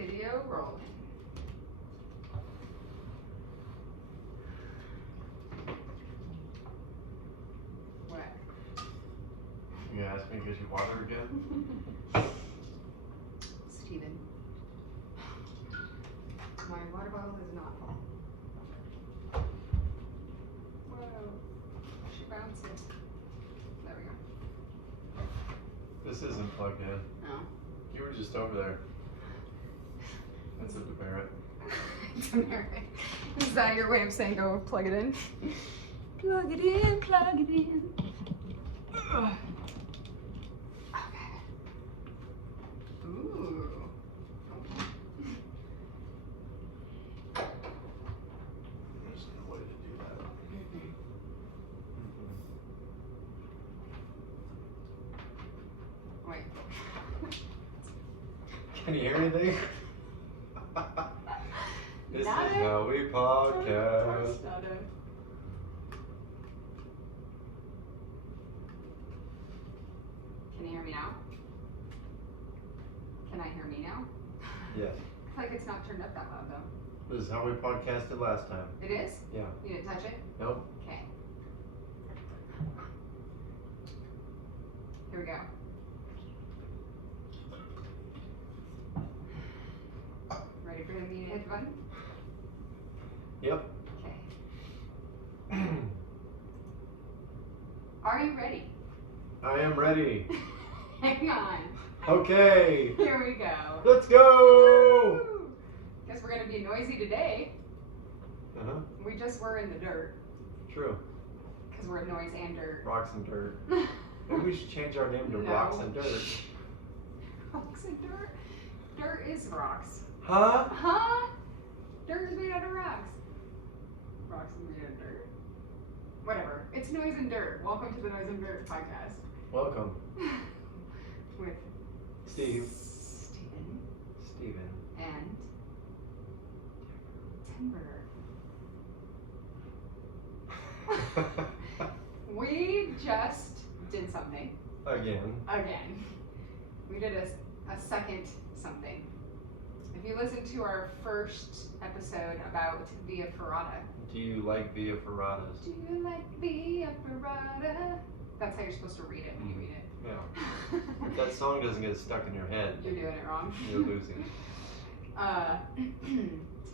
Video rolling. What? You gonna ask me to get you water again? Steven. My water bottle is not full. Whoa. She bounced it. There we go. This isn't plugged in. No. You were just over there. That's a demerit. Demerit. Is that your way of saying go plug it in? Plug it in, plug it in. Ugh. Okay. Ooh. There's no way to do that. Wait. Can you hear anything? This Not is it. how we podcast. That's not it. Can you hear me now? Can I hear me now? Yes. I feel like it's not turned up that loud though. This is how we podcasted last time. It is? Yeah. You didn't touch it? Nope. Okay. Here we go. Ready for me to hit the button? Yep. Okay. Are you ready? I am ready. Hang on. Okay. Here we go. Let's go. Woo! Guess we're gonna be noisy today. Uh-huh. We just were in the dirt. True. Because we're noise and dirt. Rocks and dirt. Maybe we should change our name to No. Rocks and Dirt. Rocks and dirt? Dirt is rocks. Huh? Huh? Dirt is made out of rocks. Rocks are made out of dirt. Whatever. It's Noise and Dirt. Welcome to the Noise and Dirt podcast. Welcome. With Steve. Steven. Steven. And Timber. We just did something. Again. Again. We did a second something. If you listen to our first episode about Via Ferrata. Do you like Via Ferratas? Do you like Via Ferrata? That's how you're supposed to read it when you read it. Yeah. If that song doesn't get stuck in your head, You're doing it wrong. you're losing.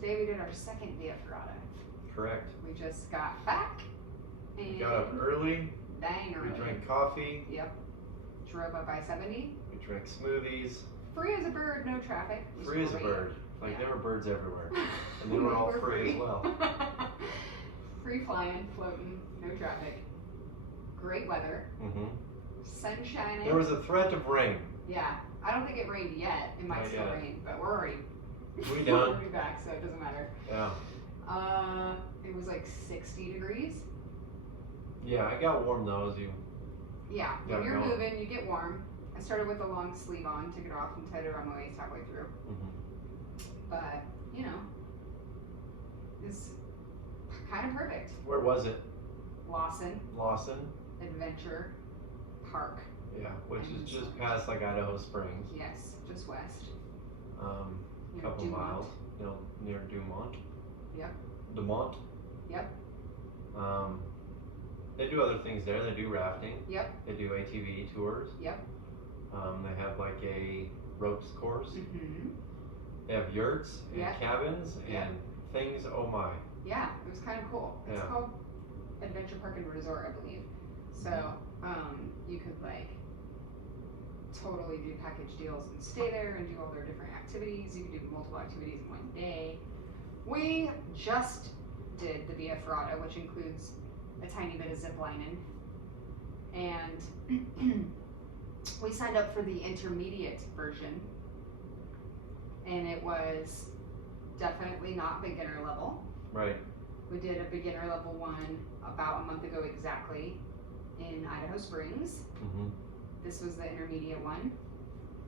Today we did our second Via Ferrata. Correct. We just got back and We got up early. dang We early. drank coffee. Yep. Drove up I-70. We drank smoothies. Free as a bird, no traffic. It was Free as a great. bird. Like Yeah. there were birds everywhere. And they were all free as well. Free flying, floating, no traffic. Great weather. Mm-hmm. Sun shining. There was a threat of rain. Yeah. I don't think it rained yet. It might Not still yet. rain, but we're already We we're done. already back, so it doesn't matter. Yeah. It was like 60 degrees. Yeah, I got warm though as you. Yeah, Yeah, when you're no. moving, you get warm. I started with a long sleeve on, took it off and tied it around my waist halfway through. Mm-hmm. But, you know, it's kind of perfect. Where was it? Lawson Lawson. Adventure Park. Yeah, which is just past like Idaho Springs. Yes, just west. A Near couple Dumont. miles. You know, near Dumont. Yep. Dumont. Yep. They do other things there. They do rafting. Yep. They do ATV tours. Yep. They have like a ropes course. Mm-hmm. They have yurts and Yeah. cabins Yeah. and things. Oh my! Yeah, it was kind of cool. It's Yeah. called Adventure Park and Resort, I believe. So, you could like totally do package deals and stay there and do all their different activities. You could do multiple activities in one day. We just did the Via Ferrata, which includes a tiny bit of zip lining. And we signed up for the intermediate version. And it was definitely not beginner level. Right. We did a beginner level one about a month ago exactly in Idaho Springs. Mm-hmm. This was the intermediate one.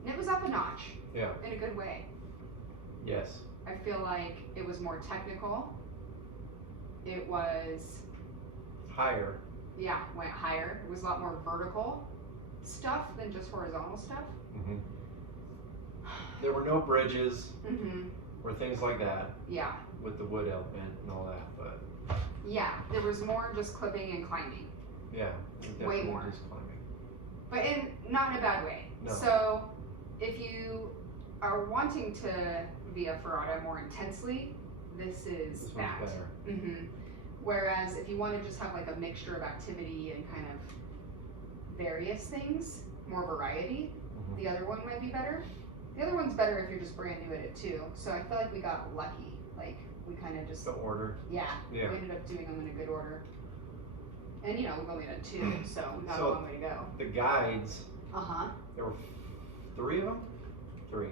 And it was up a notch. Yeah. In a good way. Yes. I feel like it was more technical. It was, Higher. yeah, went higher. It was a lot more vertical stuff than just horizontal stuff. Mm-hmm. there were no bridges Mhm. or things like that Yeah. with the wood element and all that, but Yeah. There was more just clipping and climbing. yeah, Way definitely more. just climbing. But not in a bad way. No. So if you are wanting to Via Ferrata more intensely, this is This that. one's better. hmm Whereas if you want to just have like a mixture of activity and kind of various things, more variety, the other one might be better. The other one's better if you're just brand new at it too. So I feel like we got lucky. Like we kind of just The order. yeah, Yeah. we ended up doing them in a good order. And you know we've only done 2, so we got a So- long way to go. The guides, Uh-huh. there were 3 of them? 3.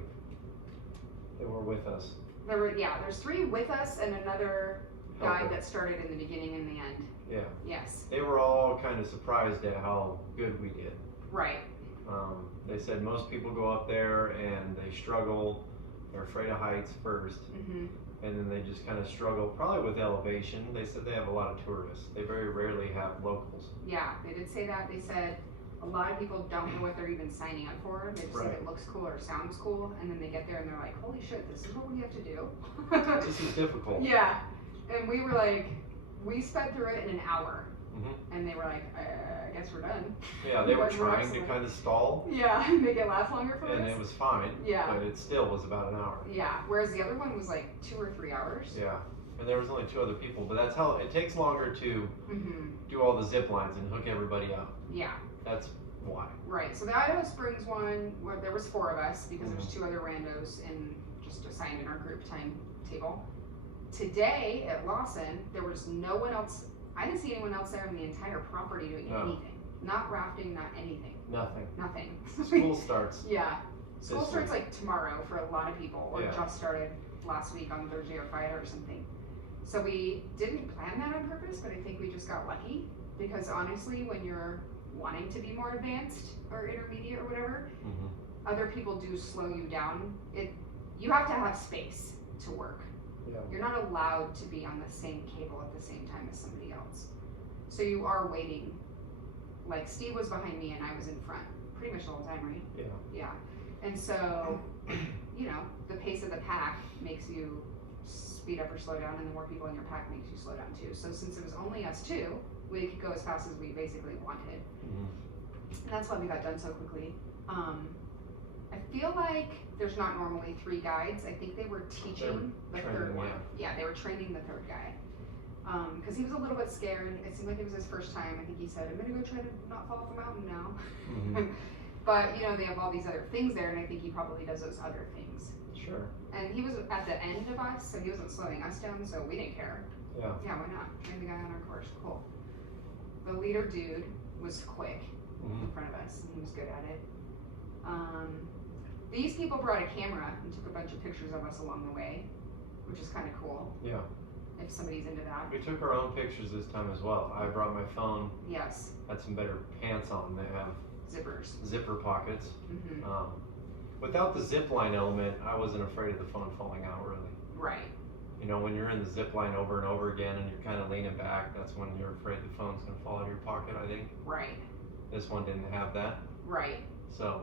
They were with us. There's 3 with us and another guide Okay. that started in the beginning and the end. Yeah. Yes. They were all kind of surprised at how good we did. Right. They said most people go up there and they struggle. They're afraid of heights first, hmm and then they just kind of struggle, probably with elevation. They said they have a lot of tourists. They very rarely have locals. Yeah, they did say that. They said a lot of people don't know what they're even signing up for. They just think Right. it looks cool or sounds cool, and then they get there and they're like, holy shit, this is what we have to do. This is difficult. Yeah. And we were like, we sped through it in an hour. Mhm. And they were like, I guess we're done. Yeah, they were But we're trying to excellent. kind of stall, Yeah, make it last longer for and us. it was fine. Yeah. But it still was about an hour. Yeah, whereas the other one was like 2 or 3 hours. Yeah. And there was only 2 other people, but that's how it takes longer to Mm-hmm. do all the zip lines and hook everybody up. Yeah. That's why. Right. So the Idaho Springs one, where there was 4 of us because Mm-hmm. there's 2 other randos in just assigned in our group timetable. Today at Lawson, there was no one else. I didn't see anyone else there on the entire property doing No. anything. Not rafting, not anything. Nothing. Nothing. School starts. Yeah. School This starts like tomorrow for a lot of people, or Yeah. just started last week on Thursday or Friday or something. So we didn't plan that on purpose, but I think we just got lucky because honestly, when you're wanting to be more advanced or intermediate or whatever, Mhm. other people do slow you down. You have to have space to work. Yeah. You're not allowed to be on the same cable at the same time as somebody else. So you are waiting. Like Steve was behind me and I was in front pretty much the whole time, right? Yeah. Yeah. And so, you know, the pace of the pack makes you speed up or slow down, and the more people in your pack makes you slow down too. So since it was only us 2, we could go as fast as we basically wanted. Mhm. And that's why we got done so quickly. I feel like there's not normally 3 guides. I think they were teaching the training, 3rd one. Yeah, they were training the 3rd guy. Because he was a little bit scared. It seemed like it was his first time. I think he said, I'm gonna go try to not fall off a mountain now. Mhm. But, you know, they have all these other things there, and I think he probably does those other things. Sure. And he was at the end of us, so he wasn't slowing us down, so we didn't care. Yeah. Yeah, why not? Train the guy on our course. Cool. The leader dude was quick in Mhm. front of us, and he was good at it. These people brought a camera and took a bunch of pictures of us along the way, which is kind of cool Yeah. if somebody's into that. We took our own pictures this time as well. I brought my phone. Yes, Had some better pants on. They have zippers. zipper pockets. hmm Without the zip line element, I wasn't afraid of the phone falling out really. Right. You know, when you're in the zip line over and over again and you're kind of leaning back, that's when you're afraid the phone's going to fall out of your pocket, I think. Right. This one didn't have that. Right. So,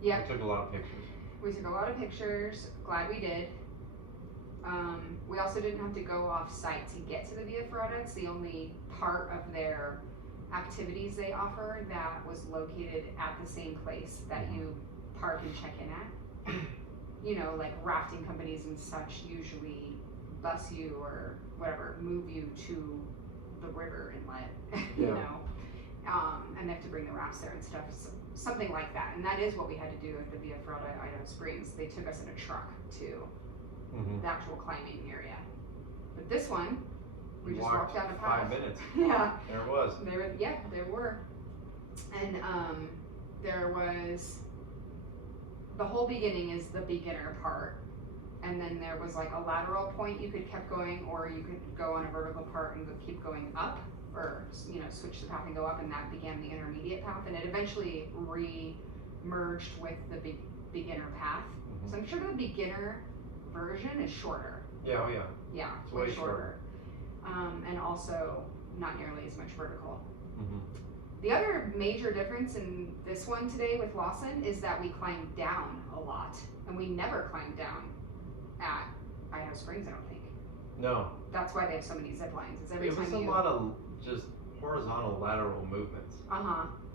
Yep. we took a lot of pictures. We took a lot of pictures. Glad we did. We also didn't have to go off site to get to the Via Ferrata. It's the only part of their activities they offer that was located at the same place that you park and check in at. You know, like rafting companies and such usually bus you or whatever, move you to the river inlet, you Yeah. know. And they have to bring the rafts there and stuff, so something like that. And that is what we had to do at the Via Ferrata Idaho Springs. They took us in a truck to Mm-hmm. the actual climbing area. But this one, we just Walked walked down a path. 5 minutes. Yeah, There it was. there were. And there was, the whole beginning is the beginner part. And then there was like a lateral point you could keep going, or you could go on a vertical part and keep going up, or, you know, switch the path and go up, and that began the intermediate path. And it eventually re-merged with the beginner path. Mhm. So I'm sure the beginner version is shorter. Yeah, oh yeah. Yeah, It's way way shorter. And also not nearly as much vertical. Mm-hmm. The other major difference in this one today with Lawson is that we climbed down a lot, and we never climbed down at Idaho Springs, I don't think. No. That's why they have so many zip lines. It's every It was time a you. lot of just horizontal lateral movements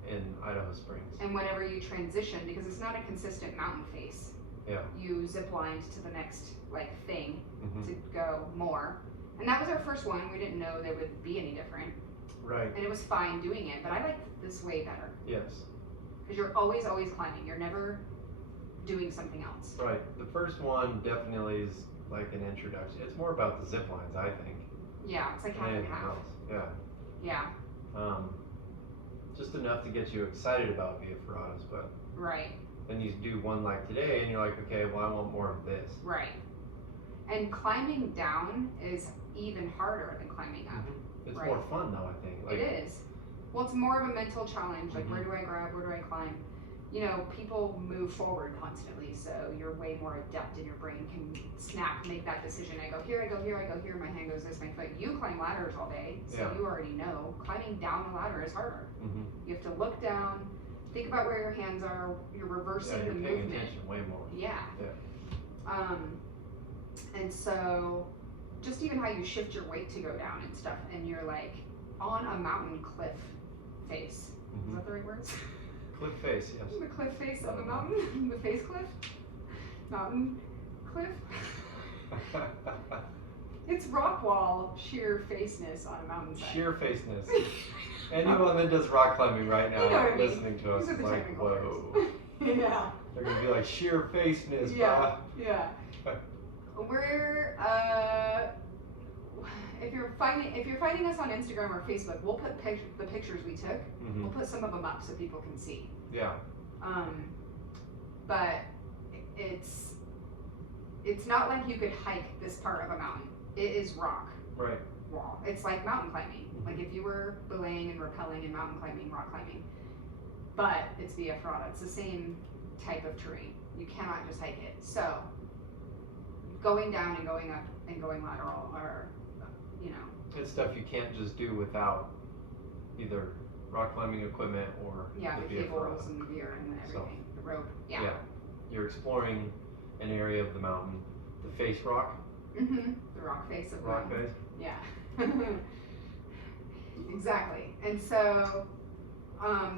in Idaho Springs. And whenever you transition, because it's not a consistent mountain face, Yeah. you zip lined to the next thing Mhm. to go more. And that was our first one. We didn't know they would be any different. Right. And it was fine doing it, but I like this way better. Yes. Because you're always climbing. You're never doing something else. Right. The first one definitely is like an introduction. It's more about the zip lines, I think. Yeah, it's like than half and anything half. else. Yeah. Yeah, Just enough to get you excited about Via Ferratas, but right, then you do one like today and you're like, okay, well, I want more of this. right. And climbing down is even harder than climbing up. It's Right. more fun though, I think. Like, It is. Well, it's more of a mental challenge. Like, where Mhm. do I grab? Where do I climb? You know, people move forward constantly, so you're way more adept, and your brain can make that decision. I go here, I go here, I go here. My hand goes this, my foot. You climb ladders all day, so Yeah. you already know climbing down a ladder is harder. Mhm. You have to look down, think about where your hands are. You're reversing Yeah, you're the paying movement. attention way more. Yeah. Yeah. And so just even how you shift your weight to go down and stuff, and you're like on a mountain cliff face. Is Mhm. that the right words? Cliff face, yes. The cliff face of a mountain? The face cliff? Mountain cliff? It's rock wall sheer faceness on a mountainside. Sheer faceness. Anyone that does rock climbing right now You know what I mean. listening to us These are is the like, technical whoa. words. Yeah. They're gonna be like sheer faceness, Yeah. Yeah. We're if you're finding us on Instagram or Facebook, we'll put the pictures we took. Mhm. We'll put some of them up so people can see. Yeah. But it's not like you could hike this part of a mountain. It is rock Right. wall. It's like mountain climbing. Mhm. Like if you were belaying and rappelling and mountain climbing, rock climbing. But it's Via Ferrata. It's the same type of terrain. You cannot just hike it. So going down and going up and going lateral are, you know. It's stuff you can't just do without either rock climbing equipment or Yeah, the Via cables Ferrata. and the gear and So, everything. The rope. Yeah. Yeah. You're exploring an area of the mountain, the face rock, The rock face of the rock mountain. face. Yeah. Exactly. And so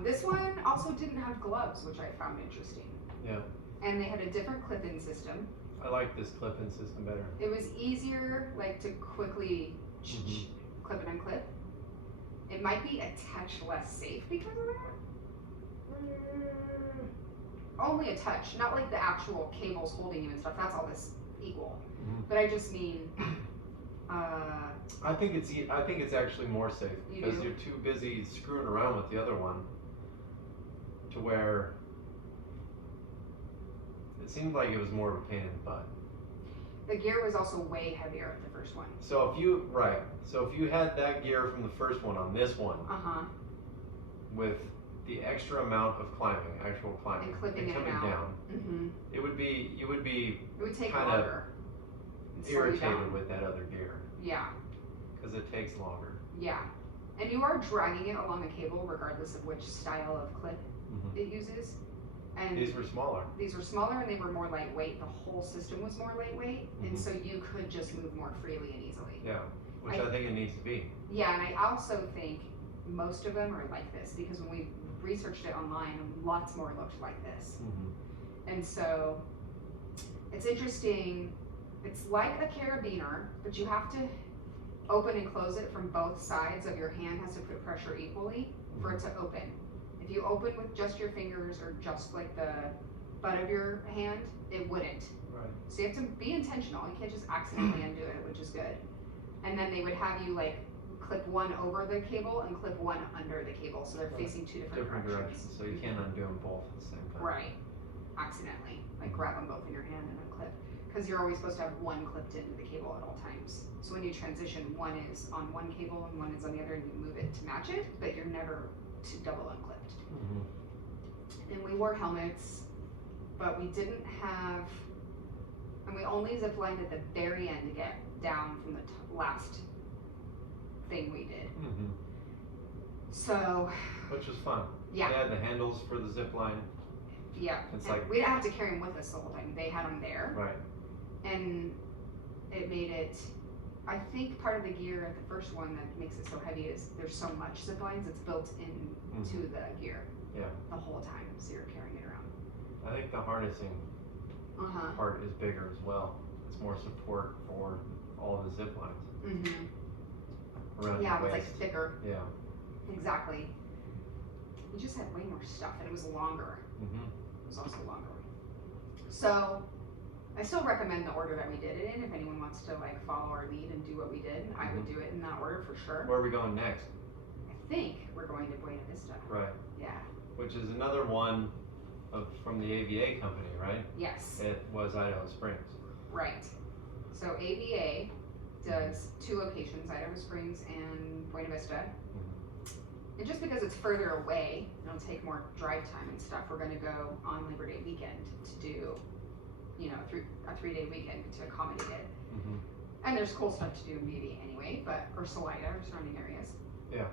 this one also didn't have gloves, which I found interesting. Yeah. And they had a different clip-in system. I like this clip-in system better. It was easier, like, to quickly Mhm. clip and unclip. It might be a touch less safe because of that. Only a touch, not like the actual cables holding you and stuff. That's all this equal. Mhm. But I just mean, I think it's actually more safe You because do? you're too busy screwing around with the other one to where it seemed like it was more of a pain in the butt. the gear was also way heavier at the first one. So if you had that gear from the first one on this one with the extra amount of actual climbing, And clipping it coming out. down, Mm-hmm. you would be It would take Kinda longer. and slow you irritated down. with that other gear Yeah, because it takes longer. yeah. And you are dragging it along a cable regardless of which style of clip Mhm. it uses. And These were smaller. these were smaller and they were more lightweight. The whole system was more lightweight, and Mhm. so you could just move more freely and easily. Yeah, which I think it needs to be. Yeah, and I also think most of them are like this because when we researched it online, lots more looked like this. Mhm. And so it's interesting. It's like a carabiner, but you have to open and close it from both sides of your hand. Has to put pressure equally for it to open. If you open with just your fingers or just like the butt of your hand, it wouldn't. Right. So you have to be intentional. You can't just accidentally undo it, which is good. And then they would have you like clip one over the cable and clip one under the cable, so they're Right. facing two different Different directions. directions, so you can't undo them both at the same time. Right. Accidentally, like grab them both in your hand and unclip, because you're always supposed to have one clipped into the cable at all times. So when you transition, one is on one cable and one is on the other, and you move it to match it, but you're never double unclipped. Mhm. And we wore helmets, but we didn't have, and we only zip lined at the very end to get down from the last thing we did. Mhm. So. Which was fun. Yeah. They had the handles for the zip line. Yeah. It's and like we didn't have to carry them with us the whole time. They had them there. right. And it made it. I think part of the gear at the first one that makes it so heavy is there's so much zip lines. It's built into the gear. Yeah. The whole time, so you're carrying it around. I think the harnessing part is bigger as well. It's more support for all the zip lines. Around Yeah, it your was waist. like thicker. Yeah. Exactly. We just had way more stuff, and it was longer. It was also longer. So, I still recommend the order that we did it in. If anyone wants to like follow our lead and do what we did, I would do it in that order for sure. Where are we going next? I think we're going to Buena Vista. Right. Yeah. Which is another one from the AVA company, right? Yes. It was Idaho Springs. Right. So AVA does 2 locations, Idaho Springs and Buena Vista. And just because it's further away, it'll take more drive time and stuff. We're going to go on Labor Day weekend to do, you know, a 3-day weekend to accommodate it. And there's cool stuff to do in BV anyway, or Salida or surrounding areas. Yeah.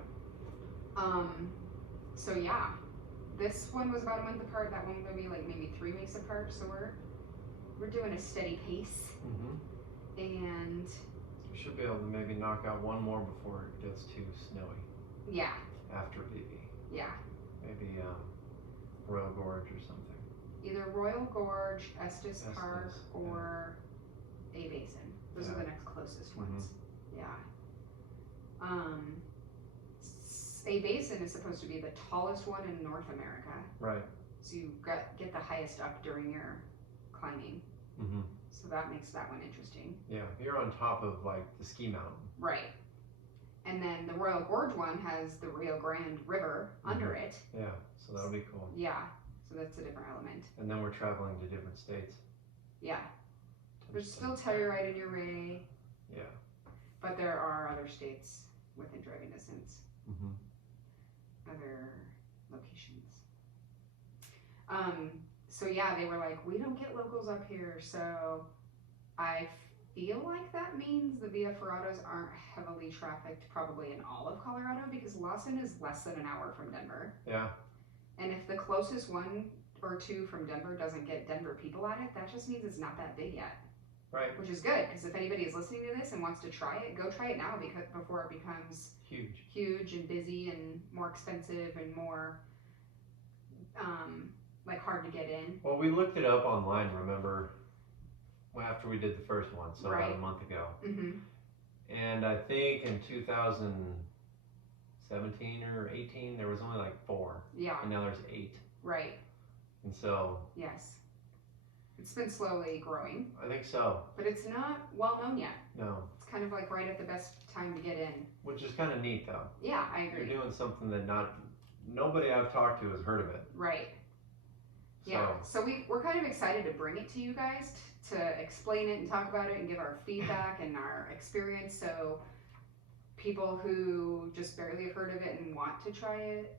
So yeah, this one was about a month apart. That one will be like maybe 3 weeks apart. So we're doing a steady pace. And we should be able to maybe knock out one more before it gets too snowy. Yeah. After BV. Yeah. Maybe Royal Gorge or something. Either Royal Gorge, Estes Park, or A Basin. Those are the next closest ones. Yeah. A Basin is supposed to be the tallest one in North America. Right. So you get the highest up during your climbing. So that makes that one interesting. Yeah, you're on top of like the ski mountain. Right. And then the Royal Gorge one has the Rio Grande River under it. Yeah, so that'll be cool. Yeah, so that's a different element. And then we're traveling to different states. Yeah. There's still Telluride in Uray. Yeah. But there are other states within driving distance. Other locations. So yeah, they were like, we don't get locals up here, so I feel like that means the Via Ferratas aren't heavily trafficked probably in all of Colorado, because Lawson is less than an hour from Denver. Yeah. And if the closest 1 or 2 from Denver doesn't get Denver people at it, that just means it's not that big yet. Right. Which is good, because if anybody is listening to this and wants to try it, go try it now before it becomes huge and busy and more expensive and more like hard to get in. Well, we looked it up online, remember, after we did the first one, so about a month ago. And I think in 2017 or 18, there was only like 4. Yeah. And now there's 8. Right. And so. Yes. It's been slowly growing. I think so. But it's not well known yet. No. It's kind of like right at the best time to get in. Which is kind of neat though. Yeah, I agree. You're doing something that nobody I've talked to has heard of it. Right. Yeah. So we're kind of excited to bring it to you guys to explain it and talk about it and give our feedback and our experience, so people who just barely have heard of it and want to try it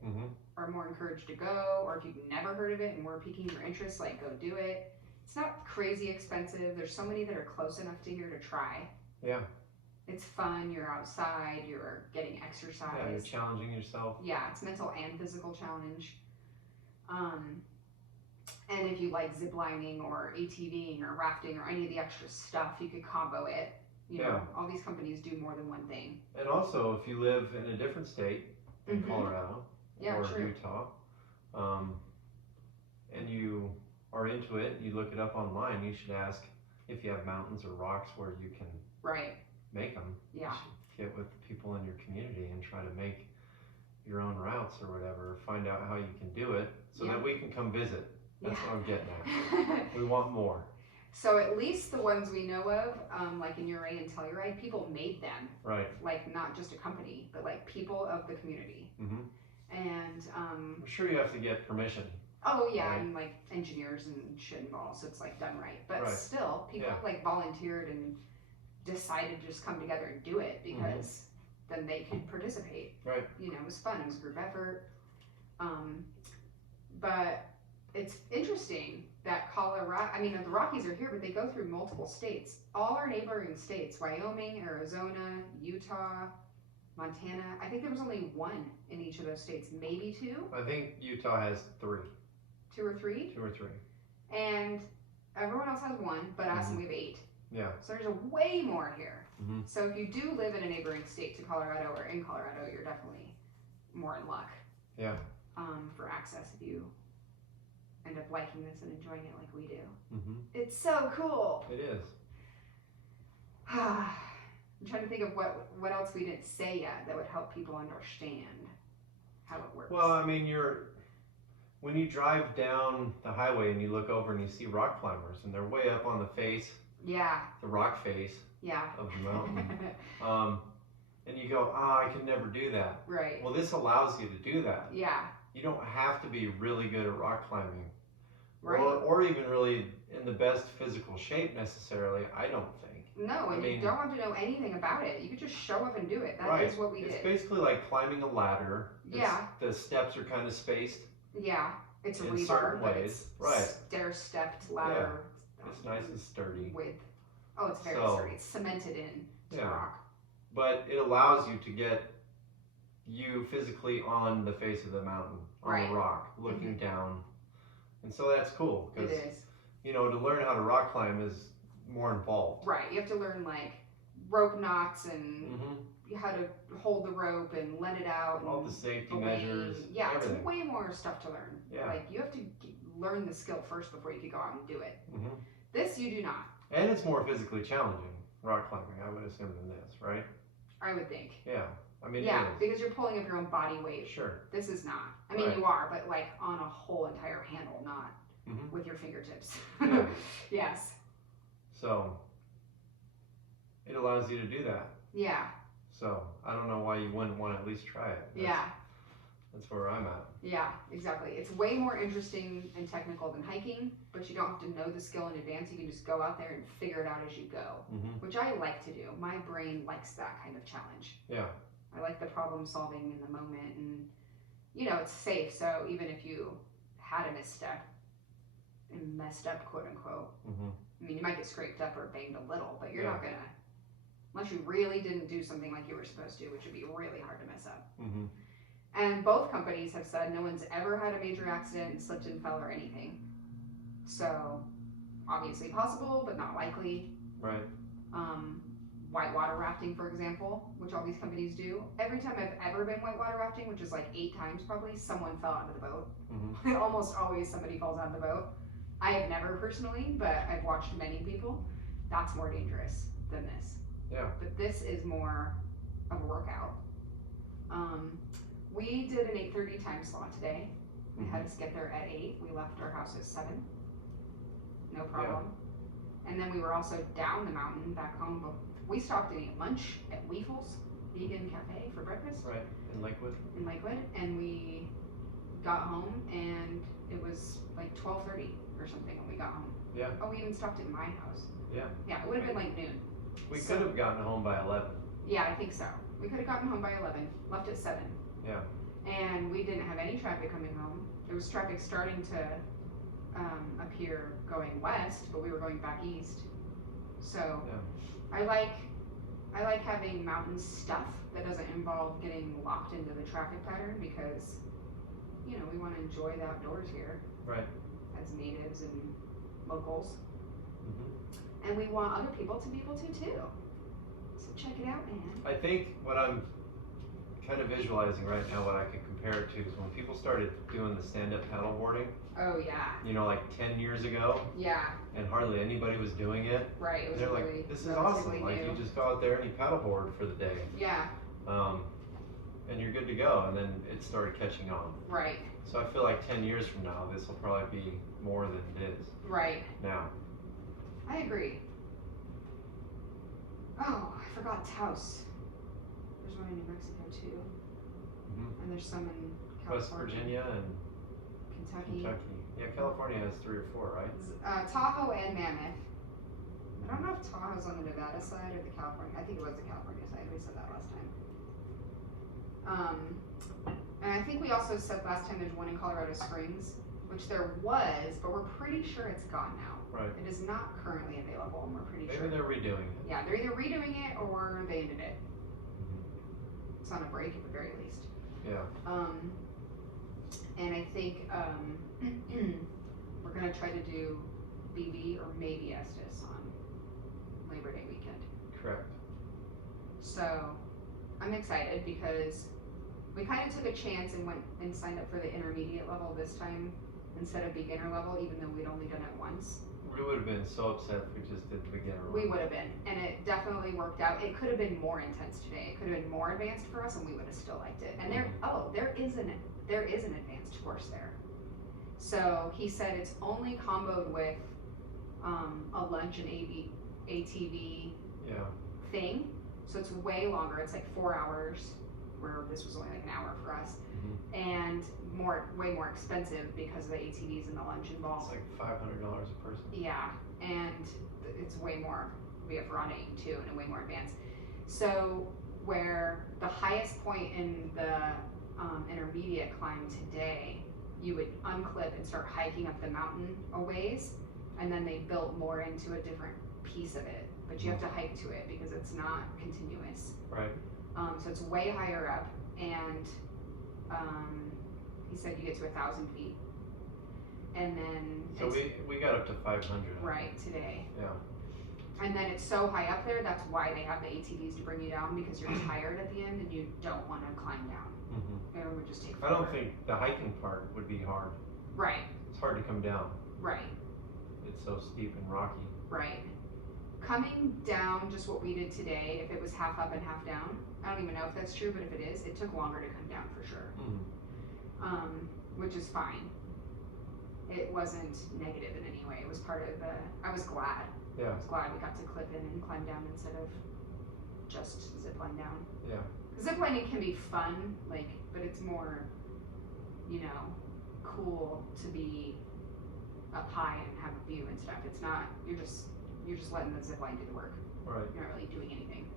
are more encouraged to go, or if you've never heard of it and we're piquing your interest, like go do it. It's not crazy expensive. There's so many that are close enough to here to try. Yeah. It's fun. You're outside. You're getting exercise. Yeah, you're challenging yourself. Yeah, it's mental and physical challenge. And if you like ziplining or ATVing or rafting or any of the extra stuff, you could combo it. You know, all these companies do more than one thing. And also, if you live in a different state in Colorado or Utah, and you are into it, you look it up online, you should ask if you have mountains or rocks where you can make them. Yeah. You should get with the people in your community and try to make your own routes or whatever. Find out how you can do it so that we can come visit. That's what I'm getting at. We want more. So at least the ones we know of, like in Uray and Telluride, people made them. Right. Like not just a company, but like people of the community. And I'm sure you have to get permission. Oh yeah, and like engineers and shit involved, so it's like done right. But still, people like volunteered and decided to just come together and do it because then they could participate. Right. You know, it was fun. It was a group effort. But it's interesting that Colorado, I mean, the Rockies are here, but they go through multiple states. All our neighboring states, Wyoming, Arizona, Utah, Montana, I think there was only one in each of those states, maybe two. I think Utah has 3. 2 or 3. 2 or 3. And everyone else has 1, but us, and we have 8. Yeah. So there's a way more here. Mm-hmm. So if you do live in a neighboring state to Colorado or in Colorado, you're definitely more in luck. Yeah. For access if you end up liking this and enjoying it like we do. Mm-hmm. It's so cool. It is. I'm trying to think of what else we didn't say yet that would help people understand how it works. Well, I mean, when you drive down the highway and you look over and you see rock climbers and they're way up on the face, the rock face of the mountain, and you go, I could never do that. Right. Well, this allows you to do that. Yeah. You don't have to be really good at rock climbing, right? Or even really in the best physical shape necessarily. I don't think. No, and you don't have to know anything about it. You could just show up and do it. That is what we did. It's basically like climbing a ladder. The steps are kind of spaced. Yeah, it's a in rebar, certain but ways. it's stair-stepped ladder. Yeah. It's nice and sturdy. It's very sturdy. It's cemented in to rock. But it allows you to get you physically on the face of the mountain, on the rock, looking down. And so that's cool. It is. To learn how to rock climb is more involved. Right. You have to learn like rope knots and how to hold the rope and let it out. All the safety measures. Yeah, everything. It's way more stuff to learn. Yeah. Like you have to learn the skill first before you can go out and do it. Mm-hmm. This you do not. And it's more physically challenging, rock climbing, I would assume, than this, right? I would think. Yeah. I mean, because you're pulling up your own body weight. Sure. This is not. I mean, you are, but like on a whole entire handle, not with your fingertips. Yeah. Yes. So, it allows you to do that. Yeah. So, I don't know why you wouldn't want to at least try it. That's where I'm at. Yeah, exactly. It's way more interesting and technical than hiking, but you don't have to know the skill in advance. You can just go out there and figure it out as you go, which I like to do. My brain likes that kind of challenge. Yeah. I like the problem solving in the moment, and it's safe. So even if you had a misstep and messed up, quote unquote, I mean, you might get scraped up or banged a little, but you're not gonna, unless you really didn't do something like you were supposed to, which would be really hard to mess up. And both companies have said no one's ever had a major accident, slipped and fell, or anything. So, obviously possible, but not likely. Right. Whitewater rafting, for example, which all these companies do. Every time I've ever been whitewater rafting, which is like 8 times probably, someone fell out of the boat. Almost always somebody falls out of the boat. I have never personally, but I've watched many people. That's more dangerous than this. Yeah. But this is more of a workout. We did an 8:30 time slot today. They had us get there at 8. We left our house at 7. No problem. Yeah. And then we were also down the mountain back home. But we stopped and ate lunch at Weefel's Vegan Cafe for breakfast. Right, in Lakewood. And we got home and it was like 12:30 or something when we got home. Yeah. Oh, we even stopped at my house. Yeah. Yeah, it would have been like noon. We could have gotten home by 11. Yeah, I think so. We could have gotten home by 11, left at 7. Yeah. And we didn't have any traffic coming home. There was traffic starting to appear going west, but we were going back east. So I like having mountain stuff that doesn't involve getting locked into the traffic pattern because, we want to enjoy the outdoors here. Right. As natives and locals. And we want other people to be able to too. So check it out, man. I think what I'm kind of visualizing right now, what I could compare it to is when people started doing the stand-up paddleboarding. Oh yeah. Like 10 years ago. Yeah. And hardly anybody was doing it. Right. It was they're really, like, this is awesome. Like you just go out there and you paddleboard for the day. Yeah. And you're good to go. And then it started catching on. Right. So I feel like 10 years from now, this will probably be more than it is. Right. Now. I agree. Oh, I forgot Taos. There's one in New Mexico too. And there's some in California. West Virginia and Kentucky. Yeah, California has 3 or 4, right? Tahoe and Mammoth. I don't know if Tahoe's on the Nevada side or the California. I think it was the California side. We said that last time. And I think we also said last time there's one in Colorado Springs, which there was, but we're pretty sure it's gone now. Right. It is not currently available, and we're pretty sure. Maybe they're redoing it. Yeah, they're either redoing it or they ended it. it's on a break at the very least. Yeah. And I think we're gonna try to do BB or maybe Estes on Labor Day weekend. Correct. So I'm excited because we kind of took a chance and went and signed up for the intermediate level this time instead of beginner level, even though we'd only done it once. We would have been so upset if we just did the beginner one. We would have been, and it definitely worked out. It could have been more intense today. It could have been more advanced for us, and we would have still liked it. And there is an advanced course there. So he said it's only comboed with a lunch and ATV thing. So it's way longer. It's like 4 hours, where this was only like an hour for us, and way more expensive because of the ATVs and the lunch involved. It's like $500 a person. Yeah, and it's way more Via Ferrata too, and way more advanced. So where the highest point in the intermediate climb today, you would unclip and start hiking up the mountain a ways, and then they built more into a different piece of it, but you have to hike to it because it's not continuous. Right. So it's way higher up, and he said you get to 1,000 feet, and then so we got up to 500. Right, today. Yeah. And then it's so high up there, that's why they have the ATVs to bring you down, because you're tired at the end and you don't want to climb down. It would just take forever. I don't think the hiking part would be hard. Right. It's hard to come down. Right. It's so steep and rocky. Right. Coming down, just what we did today, if it was half up and half down, I don't even know if that's true, but if it is, it took longer to come down for sure. Which is fine. It wasn't negative in any way. It was part of I was glad. Yeah. I was glad we got to clip in and climb down instead of just zip line down. Yeah. Zip lining can be fun, but it's more, cool to be up high and have a view and stuff. It's not, you're just letting the zip line do the work. Right. You're not really doing anything.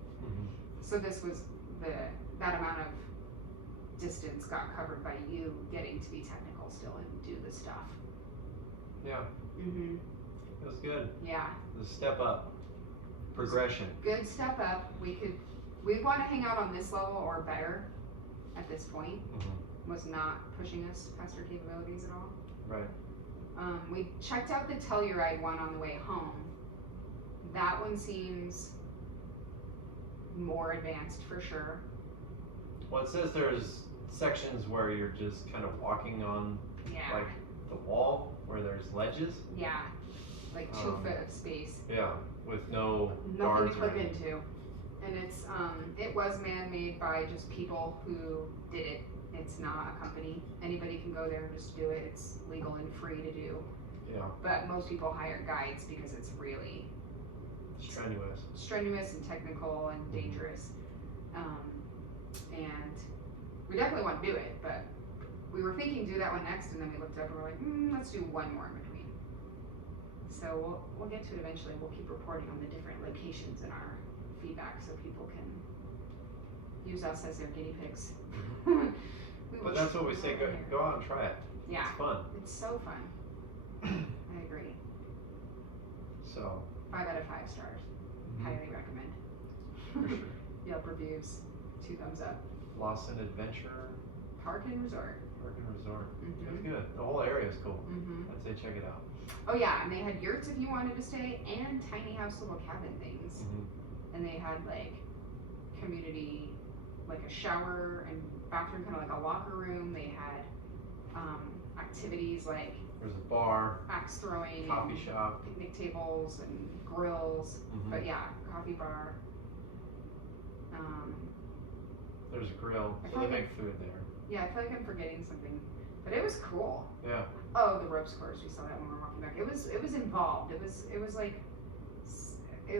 So this was that amount of distance got covered by you getting to be technical still and do the stuff. Yeah. It was good. Yeah. The step up. Progression. Good step up. We'd want to hang out on this level or better at this point. Was not pushing us past our capabilities at all. Right. We checked out the Telluride one on the way home. That one seems more advanced for sure. Well, it says there's sections where you're just kind of walking on like the wall where there's ledges. Yeah. Like 2 foot of space. Yeah, with nothing to clip into. And it was man-made by just people who did it. It's not a company. Anybody can go there and just do it. It's legal and free to do. Yeah. But most people hire guides because it's really strenuous and technical and dangerous. And we definitely want to do it, but we were thinking do that one next, and then we looked up and we're like, let's do one more in between. So we'll get to it eventually. We'll keep reporting on the different locations in our feedback so people can use us as their guinea pigs. But that's what we say, go out and try it. Yeah. It's fun. It's so fun. I agree. So 5 out of 5 stars. Highly recommend. For sure. Yelp reviews, 2 thumbs up. Lawson Adventure Park and Resort. It's good. The whole area is cool. I'd say check it out. Oh yeah, and they had yurts if you wanted to stay, and tiny house little cabin things. And they had community, like a shower and bathroom, kind of like a locker room. They had activities like there's a bar, axe throwing, coffee shop, picnic tables, and grills. But yeah, coffee bar. There's a grill, so they make food there. Yeah, I feel like I'm forgetting something, but it was cool. Yeah. Oh, the ropes course, we saw that when we were walking back. It was involved. It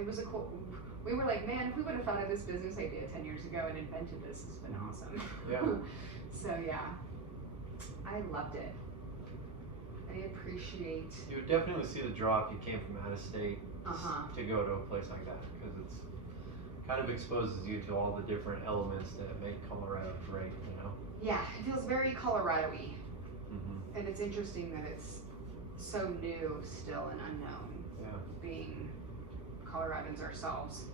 was a cool. We were like, man, if we would have thought of this business idea 10 years ago and invented this, it's been awesome. Yeah. So yeah, I loved it. I appreciate. You would definitely see the draw if you came from out of state to go to a place like that, because it's kind of exposes you to all the different elements that make Colorado great, Yeah, it feels very Colorado-y. And it's interesting that it's so new still and unknown. Yeah. Being Coloradans ourselves,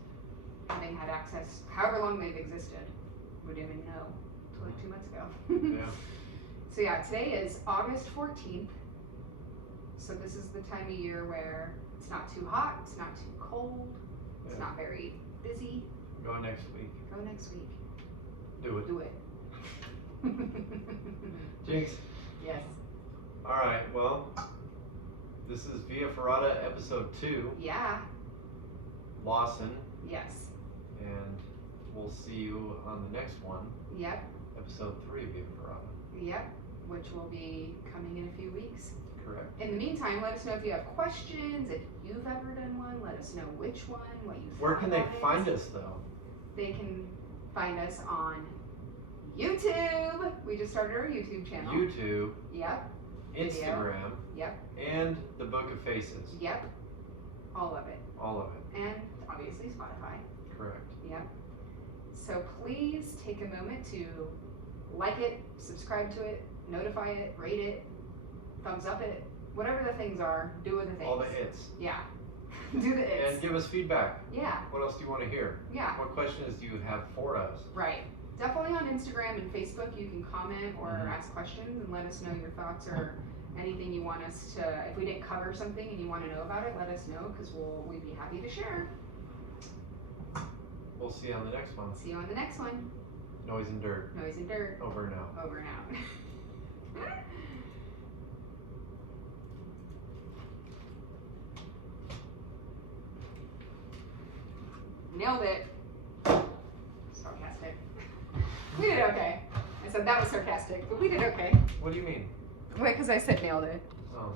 having had access however long they've existed, We didn't even know until like 2 months ago. Yeah. So yeah, today is August 14th. So this is the time of year where it's not too hot, it's not too cold, it's not very busy. Go next week. Go next week. Do it. Do it. Jinx. Yes. Alright, well, this is Via Ferrata episode 2. Yeah. Lawson. Yes. And we'll see you on the next one. Yep. Episode 3 of Via Ferrata. Yep. Which will be coming in a few weeks. Correct. In the meantime, let us know if you have questions, if you've ever done one, let us know which one, what you thought. Where can they about it. find us though? They can find us on YouTube. We just started our YouTube channel. YouTube. Yep. Instagram. Yep. And the Book of Faces. Yep. All of it. All of it. And obviously Spotify. Correct. Yep. So please take a moment to like it, subscribe to it, notify it, rate it, thumbs up it, whatever the things are, do the things. All the hits. Yeah. Do the hits. And give us feedback. Yeah. What else do you want to hear? Yeah. What questions do you have for us? Right. Definitely on Instagram and Facebook you can comment or ask questions and let us know your thoughts or anything you want us to, if we didn't cover something and you want to know about it, let us know because we'd be happy to share. We'll see you on the next one. See you on the next one. Noise and Dirt. Noise and Dirt. Over and out. Over and out. Nailed it. Sarcastic. We did okay. I said that was sarcastic, but we did okay. What do you mean? Wait, because I said nailed it. Oh.